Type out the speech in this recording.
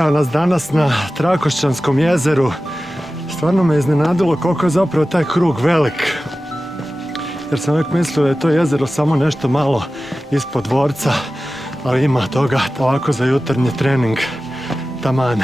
Evo nas danas na Trakošćanskom jezeru. Stvarno me iznenadilo koliko je zapravo taj krug velik. Jer sam uvijek mislio da je to jezero samo nešto malo ispod dvorca, ali ima toga ovako za jutarnji trening taman.